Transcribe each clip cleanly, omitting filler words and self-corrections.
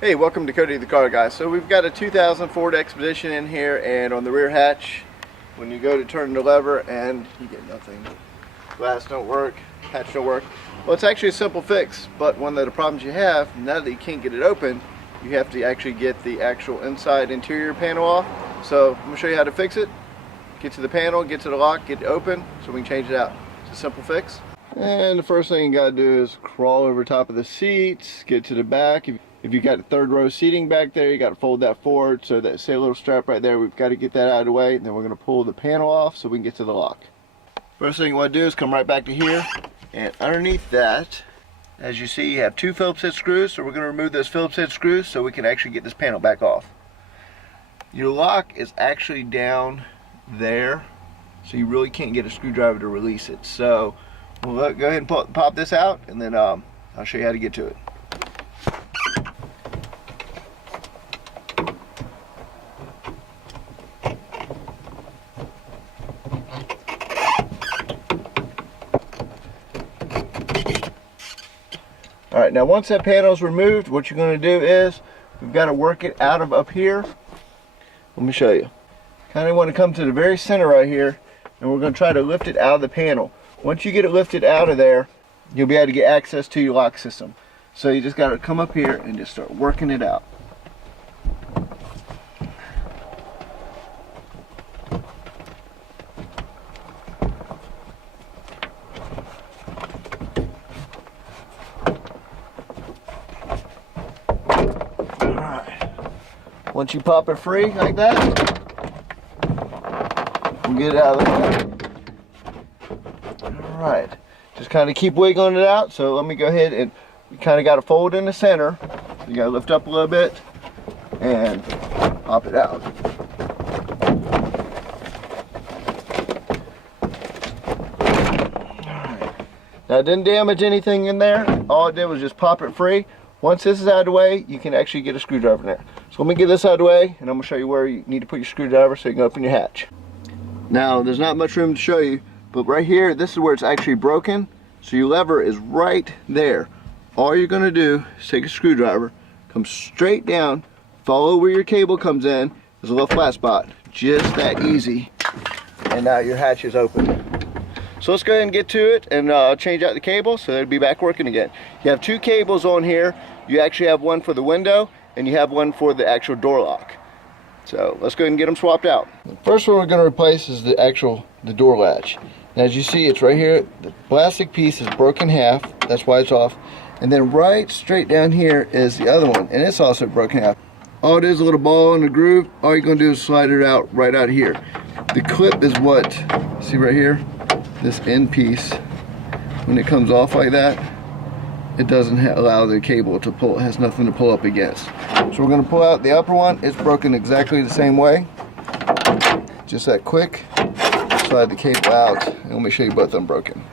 Hey, welcome to Cody the Car Guy. So we've got a 2000 Ford Expedition in here, and on the rear hatch, when you go to turn the lever and you get nothing, glass don't work, hatch don't work. Well, it's actually a simple fix, but one of the problems you have, now that you can't get it open, you have to actually get the actual inside interior panel off. So I'm going to show you how to fix it. Get to the panel, get to the lock, get it open, so we can change it out. It's a simple fix. And the first thing you got to do is crawl over top of the seats, get to the back. If you got third row seating back there, you got to fold that forward. So that, say, a little strap right there, we've got to get that out of the way. And then we're going to pull the panel off so we can get to the lock. First thing you want to do is come right back to here. And underneath that, as you see, you have two Phillips head screws. So we're going to remove those Phillips head screws so we can actually get this panel back off. Your lock is actually down there, so you really can't get a screwdriver to release it. So we'll go ahead and pop this out, and then I'll show you how to get to it. Alright, now once that panel is removed, what you're going to do is, we've got to work it out of up here. Let me show you. Kind of want to come to the very center right here, and we're going to try to lift it out of the panel. Once you get it lifted out of there, you'll be able to get access to your lock system. So you just got to come up here and just start working it out. Once you pop it free like that, we'll get it out of the way. Alright, just kind of keep wiggling it out. So let me go ahead and you kind of got to fold in the center. You got to lift up a little bit and pop it out. Alright, now it didn't damage anything in there. All it did was just pop it free. Once this is out of the way, you can actually get a screwdriver in there. So let me get this out of the way, and I'm going to show you where you need to put your screwdriver so you can open your hatch. Now, there's not much room to show you, but right here, this is where it's actually broken. So your lever is right there. All you're going to do is take a screwdriver, come straight down, follow where your cable comes in. There's a little flat spot. Just that easy. And now your hatch is open. So let's go ahead and get to it and change out the cable so it'll be back working again. You have two cables on here. You actually have one for the window and you have one for the actual door lock. So let's go ahead and get them swapped out. The first one we're going to replace is the door latch. Now, as you see, it's right here. The plastic piece is broken in half. That's why it's off. And then right straight down here is the other one, and it's also broken in half. All it is a little ball in the groove. All you're going to do is slide it out right out here. The clip is what, see right here, this end piece. When it comes off like that, it doesn't allow the cable to pull. It has nothing to pull up against. So we're going to pull out the upper one. It's broken exactly the same way. Just that quick. Slide the cable out, and let me show you both of them broken.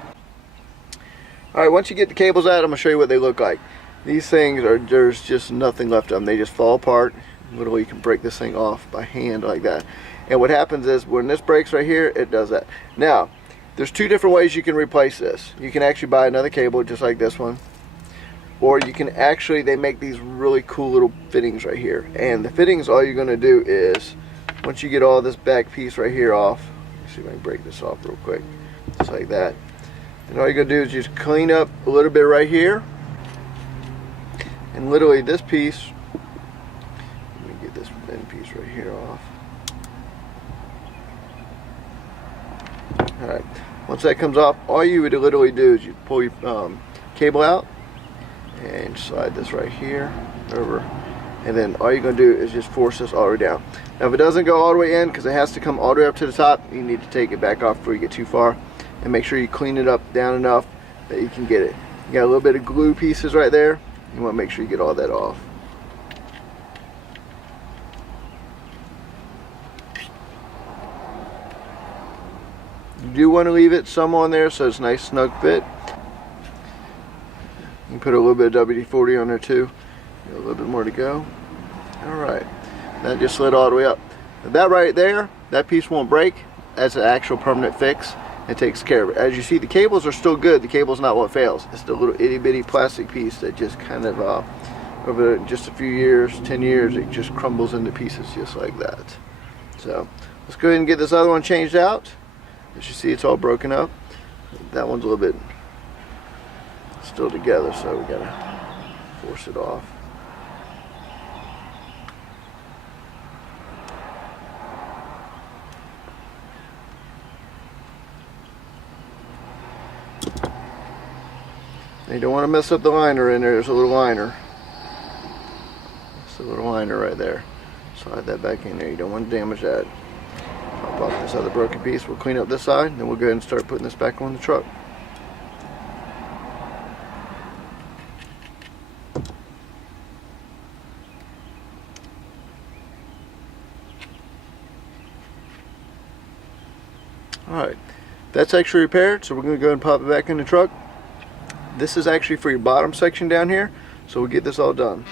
Alright, once you get the cables out, I'm going to show you what they look like. These things there's just nothing left of them. They just fall apart. Literally, you can break this thing off by hand like that. And what happens is, when this breaks right here, it does that. Now, there's two different ways you can replace this. You can actually buy another cable just like this one. Or you can actually, they make these really cool little fittings right here. And the fittings, all you're going to do is, once you get all this back piece right here off, let's see if I can break this off real quick, just like that. And all you're going to do is just clean up a little bit right here. And literally this piece, let me get this end piece right here off. Alright, once that comes off, all you would literally do is you pull your cable out and slide this right here over, and then all you're going to do is just force this all the way down. Now if it doesn't go all the way in, because it has to come all the way up to the top, you need to take it back off before you get too far, and make sure you clean it up down enough that you can get it. You got a little bit of glue pieces right there. You want to make sure you get all that off. You do want to leave it some on there so it's a nice snug fit. You can put a little bit of WD-40 on there too. Got a little bit more to go. Alright, that just slid all the way up. That right there, that piece won't break. That's an actual permanent fix. It takes care of it. As you see, the cables are still good. The cable's not what fails. It's the little itty bitty plastic piece that just kind of over just a few years, 10 years, it just crumbles into pieces just like that. So let's go ahead and get this other one changed out. As you see, it's all broken up. That one's a little bit still together, so we gotta force it off. And you don't want to mess up the liner in there. There's a little liner. It's a little liner right there. Slide that back in there. You don't want to damage that. Pop off this other broken piece. We'll clean up this side, and then we'll go ahead and start putting this back on the truck. Alright, that's actually repaired, so we're going to go ahead and pop it back in the truck. This is actually for your bottom section down here, so we'll get this all done.